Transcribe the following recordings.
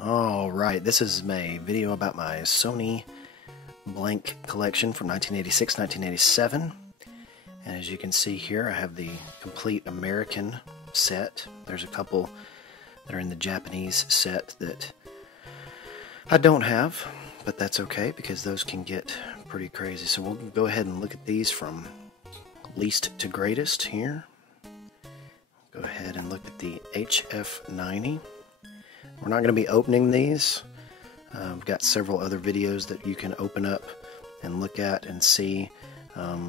Alright, this is my video about my Sony blank collection from 1986-1987. And as you can see here, I have the complete American set. There's a couple that are in the Japanese set that I don't have, but that's okay because those can get pretty crazy. So we'll go ahead and look at these from least to greatest here. Go ahead and look at the HF90. We're not going to be opening these. We've got several other videos that you can open up and look at and see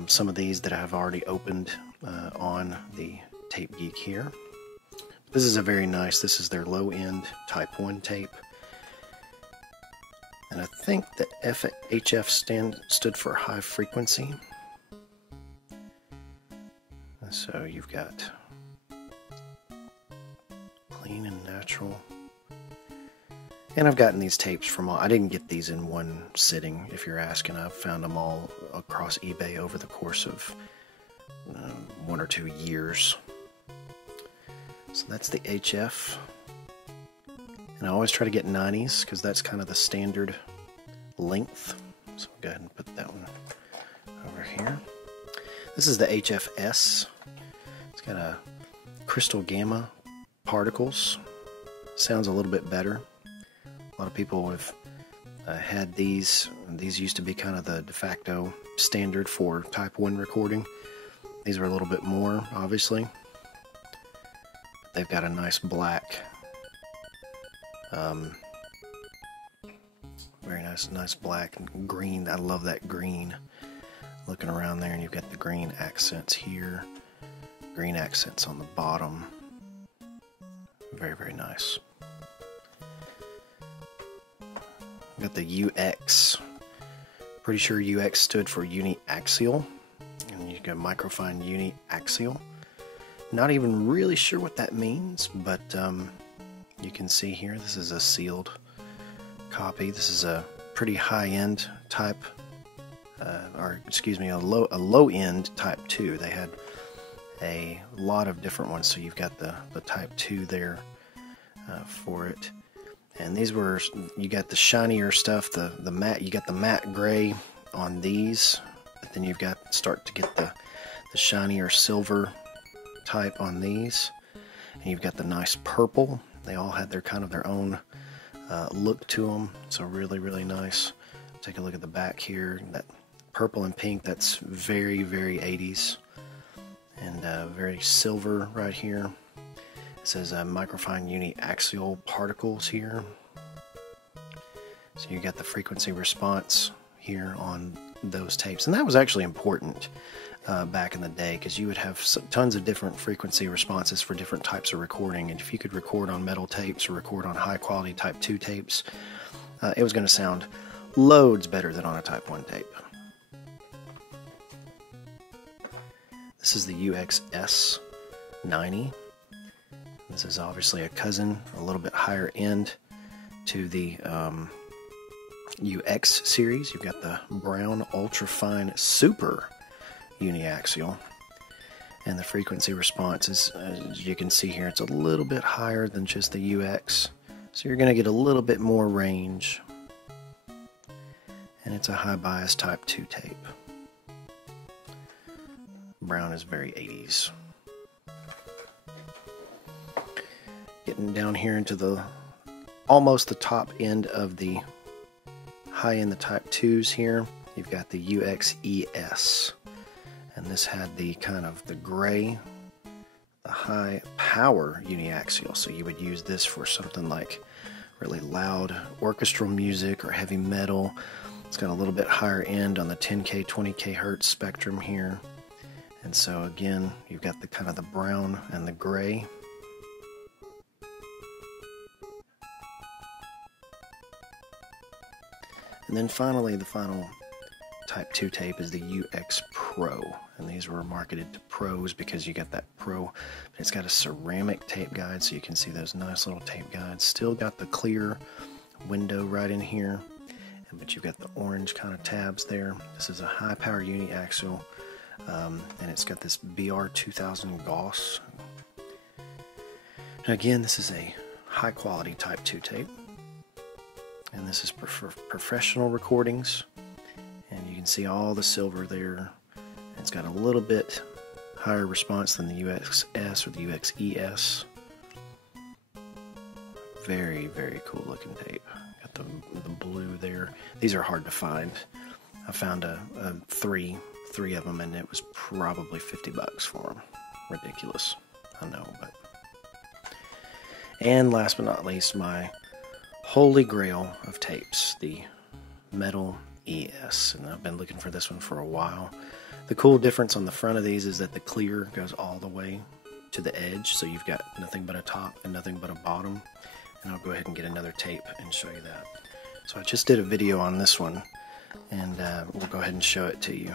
some of these that I've already opened on the Tape Geek here. This is a very nice, this is their low-end Type 1 tape. And I think that HF stood for high frequency. So you've got clean and natural. And I've gotten these tapes from I didn't get these in one sitting, if you're asking. I've found them all across eBay over the course of 1 or 2 years. So that's the HF. And I always try to get 90s because that's kind of the standard length. So we'll go ahead and put that one over here. This is the HFS. It's got a crystal gamma particles. Sounds a little bit better. A lot of people have had these. These used to be kind of the de facto standard for Type 1 recording. These are a little bit more, obviously. They've got a nice black, very nice black and green. I love that green. Looking around there, and you've got the green accents here, green accents on the bottom. Very, very nice. Got the UX. Pretty sure UX stood for uniaxial, and you got microfine uniaxial. Not even really sure what that means, but you can see here this is a sealed copy. This is a pretty high-end type, or excuse me, a low-end Type 2. They had a lot of different ones, so you've got the Type 2 there for it. And these were, you got the shinier stuff, the matte, you got the matte gray on these, but then you've got, start to get the shinier silver type on these, and you've got the nice purple. They all had their kind of their own look to them, so really, really nice. Take a look at the back here, that purple and pink, that's very, very 80s, and very silver right here. It says microfine uniaxial particles here. So you got the frequency response here on those tapes. And that was actually important back in the day, because you would have tons of different frequency responses for different types of recording. And if you could record on metal tapes or record on high quality Type 2 tapes, it was going to sound loads better than on a Type 1 tape. This is the UXS 90. This is obviously a cousin, a little bit higher end to the UX series. You've got the brown ultrafine super uniaxial, and the frequency response is, as you can see here, it's a little bit higher than just the UX, so you're going to get a little bit more range, and it's a high bias Type 2 tape. Brown is very 80s. Getting down here into the almost the top end of the high end, the Type 2s here, you've got the UXES, and this had the kind of the gray, the high power uniaxial, so you would use this for something like really loud orchestral music or heavy metal. It's got a little bit higher end on the 10K, 20K hertz spectrum here, and so again you've got the kind of the brown and the gray. And then finally, the final Type 2 tape is the UX Pro, and these were marketed to pros because you got that Pro, but it's got a ceramic tape guide, so you can see those nice little tape guides. Still got the clear window right in here, but you've got the orange kind of tabs there. This is a high power uniaxial, and it's got this BR2000 Gauss, Again, this is a high quality Type 2 tape, and this is for professional recordings, and you can see all the silver there. It's got a little bit higher response than the UXS or the UXES. Very, very cool looking tape. Got the blue there. These are hard to find. I found three of them, and it was probably $50 for them. Ridiculous, I know, but. And last but not least, my holy grail of tapes, the Metal ES, and I've been looking for this one for a while. The cool difference on the front of these is that the clear goes all the way to the edge, so you've got nothing but a top and nothing but a bottom. And I'll go ahead and get another tape and show you that. So I just did a video on this one, and we'll go ahead and show it to you.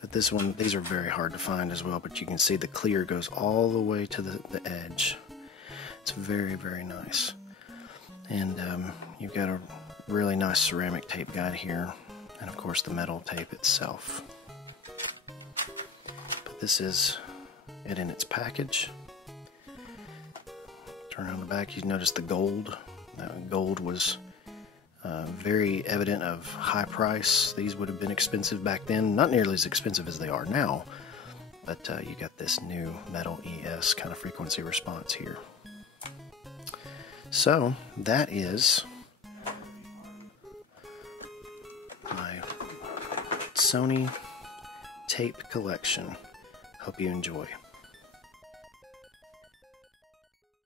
But this one, these are very hard to find as well, but you can see the clear goes all the way to the edge. It's very, very nice. And you've got a really nice ceramic tape guide here, and of course the metal tape itself. But this is it in its package. Turn on the back, you notice the gold. Gold was very evident of high price. These would have been expensive back then, not nearly as expensive as they are now, but you got this new Metal ES kind of frequency response here. So that is my Sony tape collection. Hope you enjoy.